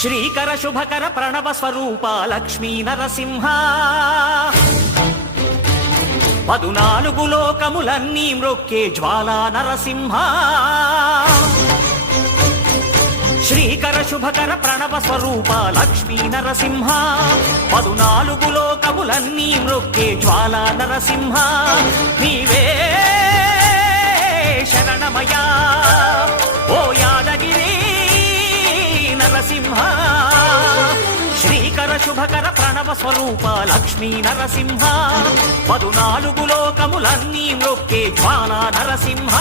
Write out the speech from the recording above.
శ్రీకర శుభకర ప్రణవ స్వరూప లక్ష్మీ నరసింహ 14 లోకములన్నీ మ్రొక్కే జ్వాలా నరసింహ శ్రీకర శుభకర ప్రణవ స్వరూప లక్ష్మీ నరసింహ 14 లోకములన్నీ మ్రొక్కే జ్వాలా నరసింహ నీవే శరణమయా ఓ యాదగిరి నరసింహ శ్రీకర శుభకర ప్రణవ స్వరూప లక్ష్మీ నరసింహ 14 లోకములన్నీ మ్రొక్కే జ్వాలా నరసింహ